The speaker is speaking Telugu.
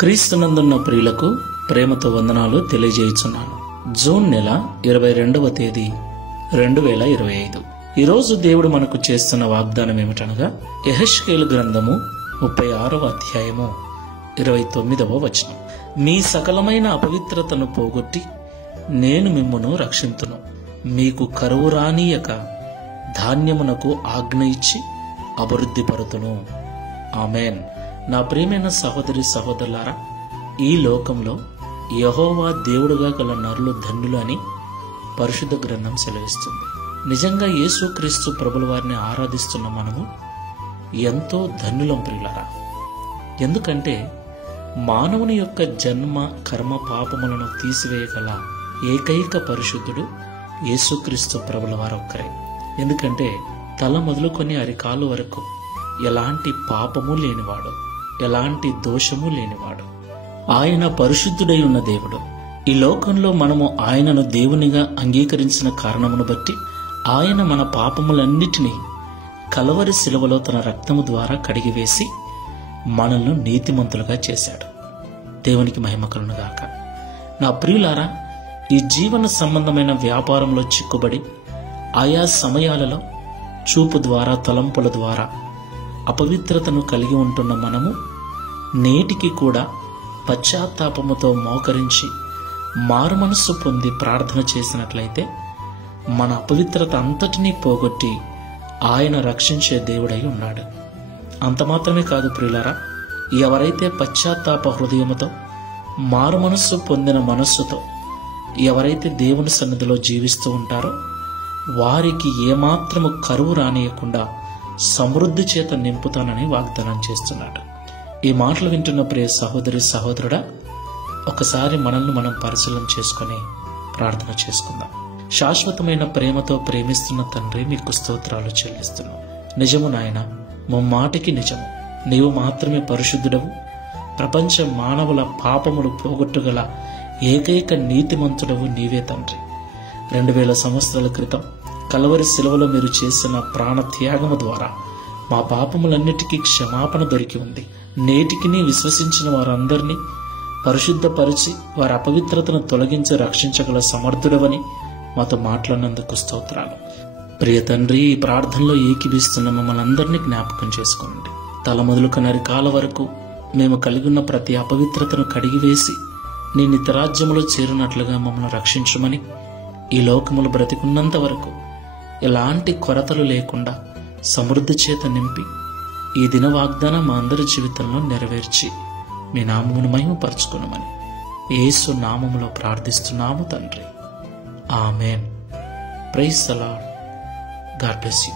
క్రీస్తునందున్న ప్రియులకు ప్రేమతో వందనాలు తెలియజేయుచున్నాను. జూన్ నెల 22వ తేదీ 2025. ఈరోజు దేవుడు మనకు చేస్తున్న వాగ్దానం ఏమిటనగా యెహెజ్కేలు గ్రంథము 36వ అధ్యాయము 29వ వచనం. మీ సకలమైన అపవిత్రతను పోగొట్టి నేను మిమ్మును రక్షింతును, మీకు కరువు రానీయక ధాన్యమునకు ఆజ్ఞ ఇచ్చి అభివృద్ధి పరుతును. ఆమెన్. నా ప్రియమైన సహోదరి సహోదరులారా, ఈ లోకంలో యెహోవా దేవుడుగా గల నరులు ధన్యులు అని పరిశుద్ధ గ్రంథం సెలవిస్తుంది. నిజంగా యేసుక్రీస్తు ప్రభుల వారిని ఆరాధిస్తున్న మనము ఎంతో ధన్యులం ప్రియులారా. ఎందుకంటే మానవుని యొక్క జన్మ కర్మ పాపములను తీసివేయగల ఏకైక పరిశుద్ధుడు యేసుక్రీస్తు ప్రభుల వారు ఒక్కరే. ఎందుకంటే తల మొదలుకొని అరికాలు వరకు ఎలాంటి పాపము లేనివాడు, ఎలాంటి దోషము లేనివాడు. ఆయన పరిశుద్ధుడై ఉన్న దేవుడు. ఈ లోకంలో మనము ఆయనను దేవునిగా అంగీకరించిన కారణమును బట్టి ఆయన మన పాపములన్నిటినీ కలవరి శిలువలో తన రక్తము ద్వారా కడిగివేసి మనల్ని నీతిమంతులుగా చేశాడు. దేవునికి మహిమ కలుగునుగాక. నా ప్రియులారా, ఈ జీవన సంబంధమైన వ్యాపారంలో చిక్కుబడి ఆయా సమయాలలో చూపు ద్వారా తలంపుల ద్వారా అపవిత్రతను కలిగి ఉంటున్న మనము నేటికి కూడా పశ్చాత్తాపముతో మోకరించి మారుమనస్సు పొంది ప్రార్థన చేసినట్లయితే మన అపవిత్రత అంతటినీ పోగొట్టి ఆయన రక్షించే దేవుడై ఉన్నాడు. అంత మాత్రమే కాదు ప్రియులారా, ఎవరైతే పశ్చాత్తాప హృదయముతో మారుమనస్సు పొందిన మనస్సుతో ఎవరైతే దేవుని సన్నిధిలో జీవిస్తూ ఉంటారో వారికి ఏమాత్రము కరువు రానియకుండా సమృద్ధి చేత నింపుతానని వాగ్దానం చేస్తున్నాడు. ఈ మాటలు వింటున్న ప్రియ సహోదరి సహోదరుడా, ఒకసారి మనల్ని మనం పరిశీలన చేసుకుని ప్రార్థన చేసుకుందాం. శాశ్వతమైన ప్రేమతో ప్రేమిస్తున్న తండ్రి, మీకు స్తోత్రాలు చెల్లిస్తున్నాం. నిజము నాయన, ముమ్మాటికి నిజము, నీవు మాత్రమే పరిశుద్ధుడవు, ప్రపంచ మానవుల పాపములు పోగొట్టుగల ఏకైక నీతిమంతుడవు నీవే తండ్రి. 2000 సంవత్సరాల క్రితం కలవరి శిలువలో మీరు చేసిన ప్రాణ త్యాగము ద్వారా మా పాపములన్నిటికీ క్షమాపణ దొరికి ఉంది. నేటికి నీ విశ్వసించిన వారందరినీ పరిశుద్ధపరిచి వారి అపవిత్రతను తొలగించి రక్షించగల సమర్థుడవని మాతో మాట్లాడినందుకు స్తోత్రాలు. ప్రియ తండ్రి, ఈ ప్రార్థనలో ఏకీభిస్తున్న మమ్మల్ని అందరినీ జ్ఞాపకం చేసుకోండి. తల మొదలుకొని అరికాల వరకు మేము కలిగి ఉన్న ప్రతి అపవిత్రతను కడిగివేసి నీ నిత్యరాజ్యములో చేరినట్లుగా మమ్మల్ని రక్షించమని, ఈ లోకములు బ్రతికున్నంత వరకు ఎలాంటి కొరతలు లేకుండా సమృద్ధి చేత నింపి ఈ దిన వాగ్దానం మా అందరి జీవితంలో నెరవేర్చి మీ నామమును మహిమపరచుకునమని యేసు నామములో ప్రార్థిస్తున్నాము తండ్రి. Amen. Praise the Lord. God bless you.